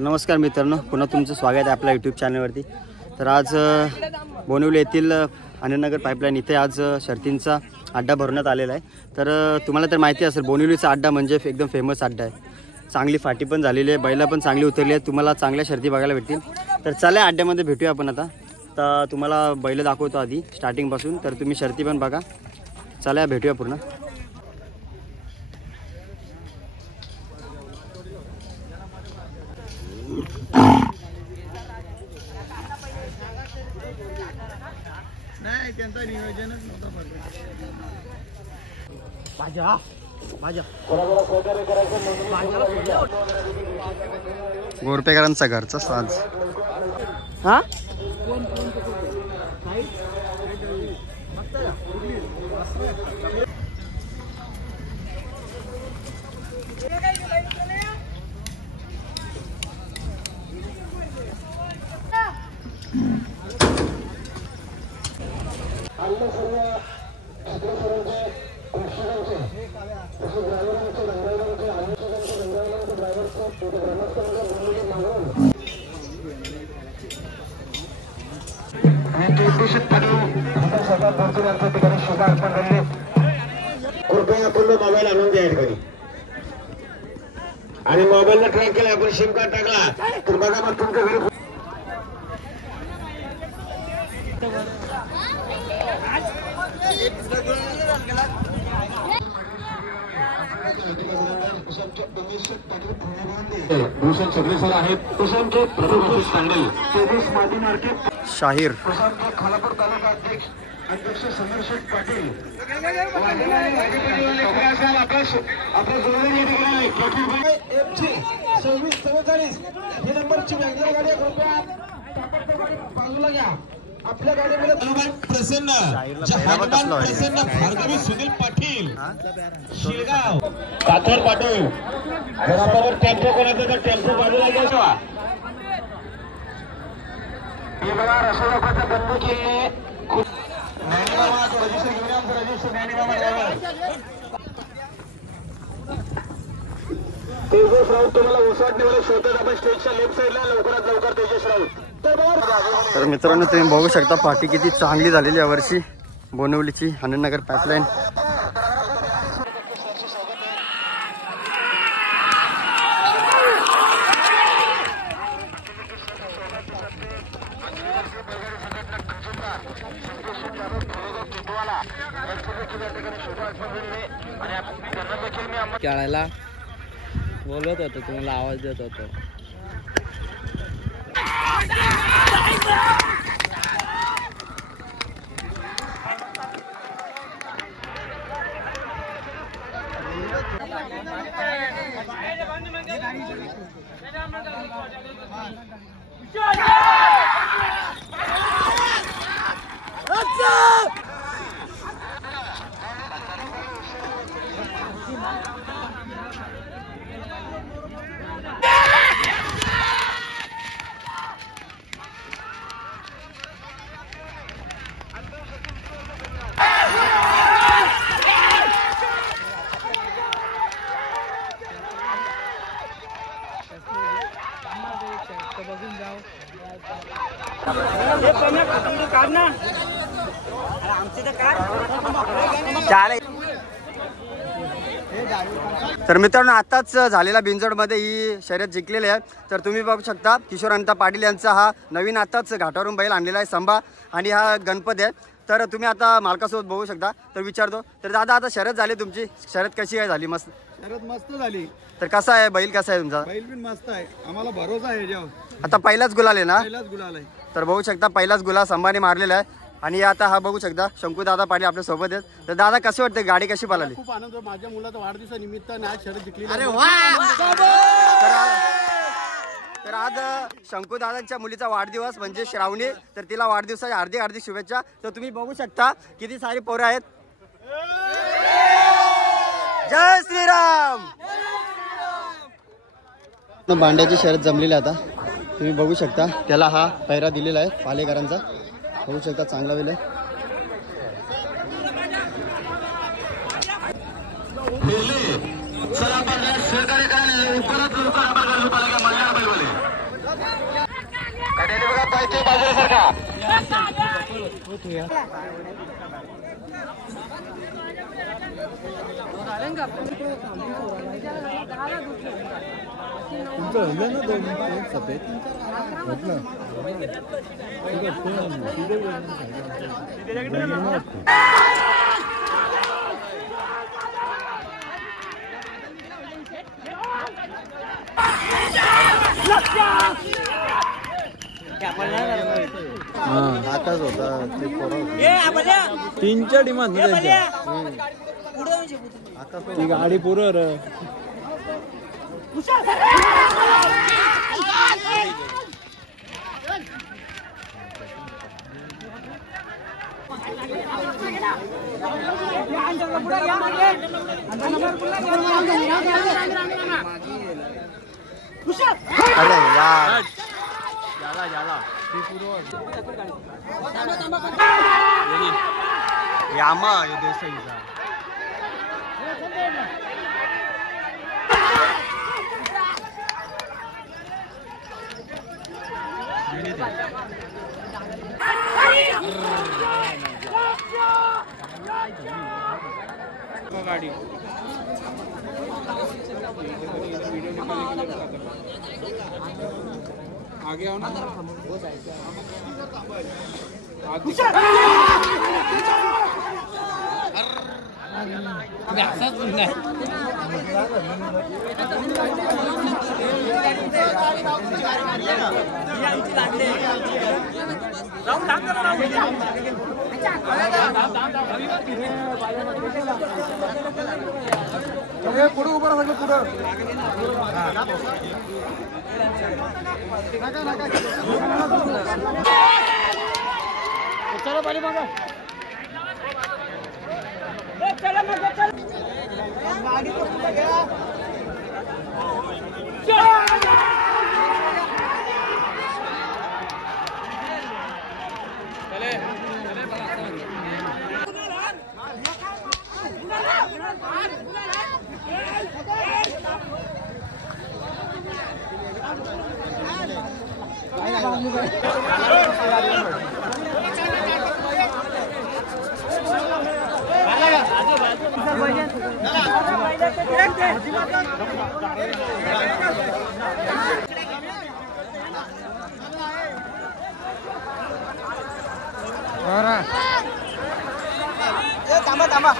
नमस्कार मित्रांनो, पुन्हा तुमचं स्वागत आहे आपल्या यूट्यूब चॅनलवरती। तर आज बोनिवली येथील आनंदनगर पाईपलाईन इथे आज शर्तींचा अड्डा भरवण्यात आलेला आहे। तर तुम्हाला तर माहिती असेल, बोनिवलीचा अड्डा म्हणजे एकदम फेमस अड्डा आहे। चांगली फाटी पण झालेली आहे, बैला पण चांगली उतरली आहे, तुम्हाला चांगल्या शर्ती बघायला भेटतील। तर चला अड्ड्यामध्ये भेटूया आपण आता। तर तुम्हाला बैल दाखवतो आधी स्टार्टिंगपासून, तर तुम्ही शर्ती पण बघा। चला भेटूया पूर्ण। गोरपेकरांचा घरचा साज। हा कृपया पूर्ण मोबाईल आणून द्या ठिकाणी। आणि मोबाईलला ट्रॅक केला, आपण सिम कार्ड टाकला तर बघा मग तुमच्या घरी शाहीर खालापूर तालुका अध्यक्ष समरशेठ पाटील हे नंबरची वॅगनर गाडी कृपया बाजूला घ्या। आपल्या गाडीमध्ये प्रसन्न भार्गवी सुनील पाटील शिळगाव काथर पाटील। घरावर टेम्पो कोणाचा तर टेम्पो बाजूला घ्यायचा। हे बघा रसोडाचा बंद केले तेजस राऊत तुम्हाला उसवाटणीवाले शोधत आपण स्टेजच्या लेफ्ट साईडला लवकरात लवकर तेजस राऊत। तर मित्रांनो, तुम्ही बघू शकता फाटी किती चांगली झालेली यावर्षी बोनिवलीची आनंदनगर पाईपलाईन। खेळायला बोलत होतो, तुम्हाला आवाज देत होतो। तर मित्रांनो, आताच झालेला बिंजोडमध्ये ही शर्यत जिंकलेली आहे। तर तुम्ही बघू शकता किशोर अनंता पाटील यांचा हा नवीन आताच घाटावरून बैल आणलेला आहे संभा, आणि हा गणपती आहे। तर तुम्ही आता मालकासोबत बघू शकता। तर विचारतो, तर दादा आता शर्यत झाली तुमची, शर्यत कशी काय झाली? मस्त शर्यत मस्त झाली। तर कसा आहे बैल, कसा आहे तुमचा? बैल पण मस्त आहे, आम्हाला भरोसा आहे याच्यावर। आता पहिलाच गुलाल आहे ना? पहिलाच गुलाल आहे। तर बघू शकता पहिलाच गुलाल संभाने मारलेला आहे। आणि आता हा बघू शकता शंकू दादा पाटील आपल्या सोबत आहेत। तर दादा कसं वाटतं, गाडी कशी पळाली? खूप आनंद, माझ्या मुलाचा वाढदिवसानिमित्ताने आज शर्यत जिंकली। तर आज शंकू दादांच्या मुलीचा वाढदिवस म्हणजे श्रावणी, तर तिला वाढदिवसाच्या हार्दिक हार्दिक शुभेच्छा। तर तुम्ही बघू शकता किती सारी पोरं आहेत। जय श्रीराम। भांड्याची शर्यत जमलेली आहे आता तुम्ही बघू शकता. त्याला हा पैरा दिलेला आहे पालेकरांचा. बघू शकता चांगला वेळ आहे. आताच होता ते पोरं. 3 टीमात ती गाडी पुरं अरे यार यामा हे देसाईचा गाडी आगे आओ ना. पुढे उभं राहा पुढं. चला पाणी मागा. थांबा थांबा.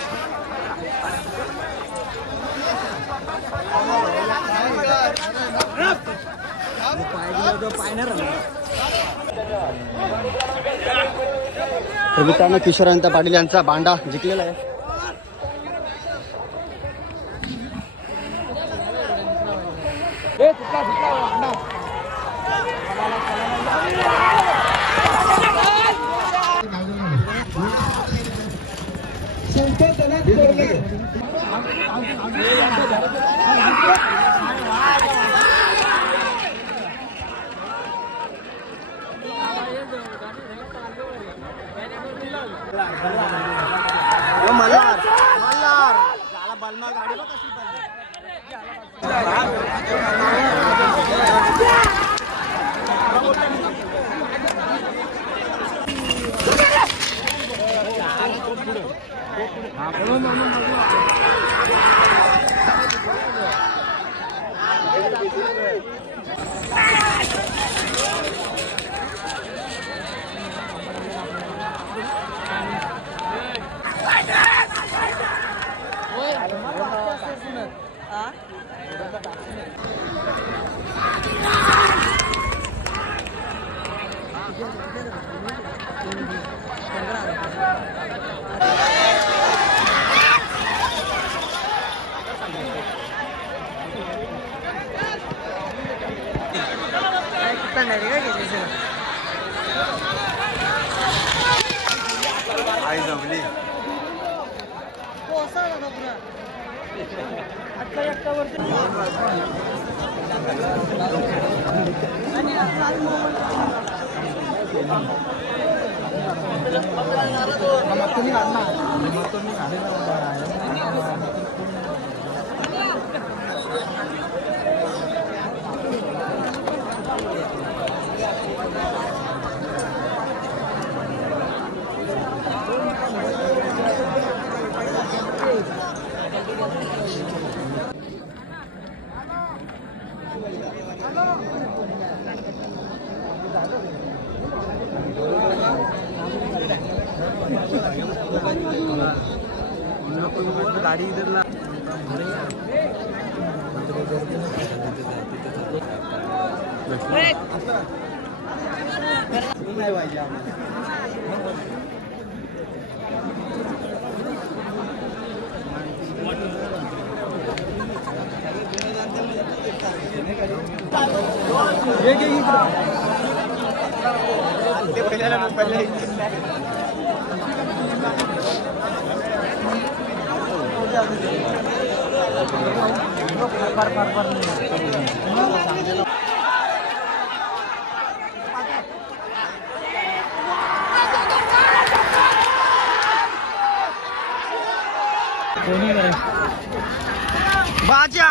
तर मित्रांनो किशोरानंद पाटील यांचा भांडा जिंकलेला आहे. मल्हार मल्हार झाला बलमा गाडी बघ कशी आई जमली. गाड़ी इधर ला बाजा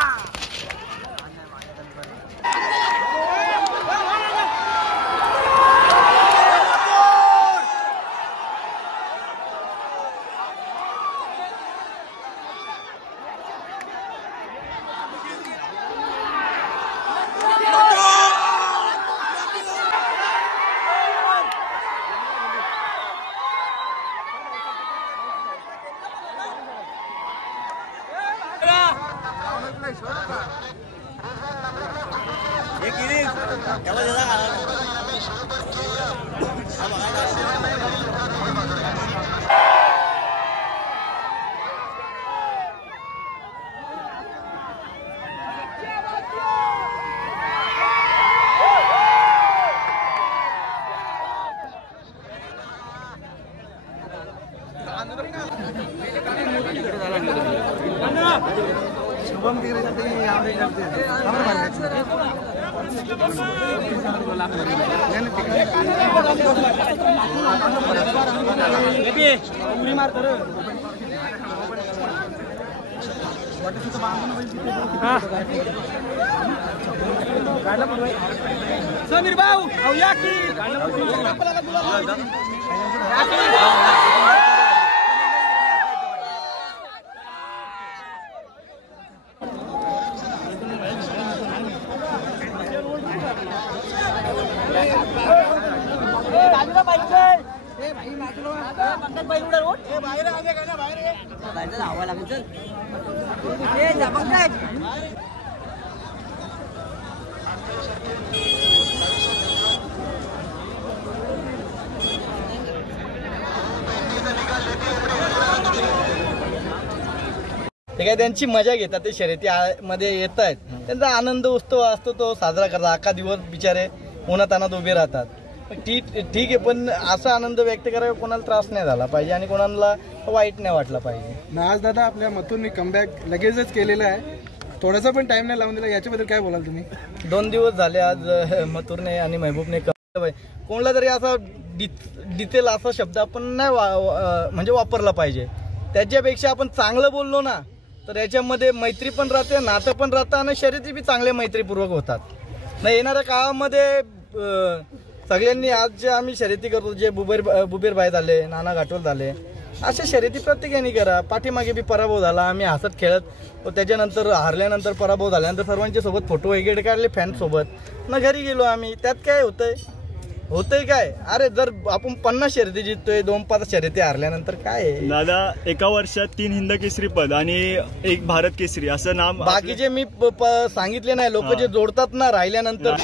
समीर भाऊ या की ते काय त्यांची मजा घेतात, ते शर्यती मध्ये येत आहेत, त्यांचा आनंद उत्सव असतो तो साजरा करतात. अख्खा दिवस बिचारे उन्हातानात उभे राहतात. ठीक आहे, पण असा आनंद व्यक्त करायला कोणाला त्रास नाही झाला पाहिजे आणि कोणाला वाईट नाही वाटलं पाहिजे. आज दादा आपल्या मथुरनी कमबॅक लगेचच केलेला आहे, थोडासा पण टाइम नाही लावून दिला, याच्याबद्दल काय बोलाल तुम्ही? 2 दिवस झाले आज मथुरने आणि महबूबने कोणाला तरी असा डिटेल असा शब्द आपण नाही म्हणजे वापरला पाहिजे. त्याच्यापेक्षा आपण चांगलं बोललो ना तर याच्यामध्ये मैत्री पण राहते, नातं पण राहतं आणि शर्यती बी चांगले मैत्रीपूर्वक होतात. नाही येणाऱ्या काळामध्ये सगळ्यांनी आज जे आम्ही शर्यती करतो, जे बुबेर भाई झाले, नाना घाटोल झाले, अशा शर्यती प्रत्येकाने करा. पाठीमागे बी पराभव झाला, आम्ही हसत खेळत, त्याच्यानंतर हारल्यानंतर पराभव झाल्यानंतर सर्वांच्या सोबत फोटो वगैरे काढले फॅन सोबत, न घरी गेलो आम्ही. त्यात काय होतंय काय? अरे जर आपण 50 शर्यती जिंकतोय, 2-5 शर्यती हारल्यानंतर काय आहे? दादा एका वर्षात 3 हिंद केसरी पद आणि 1 भारत केसरी असं नाम बाकीचे मी सांगितले नाही, लोक जे जोडतात ना राहिल्यानंतर.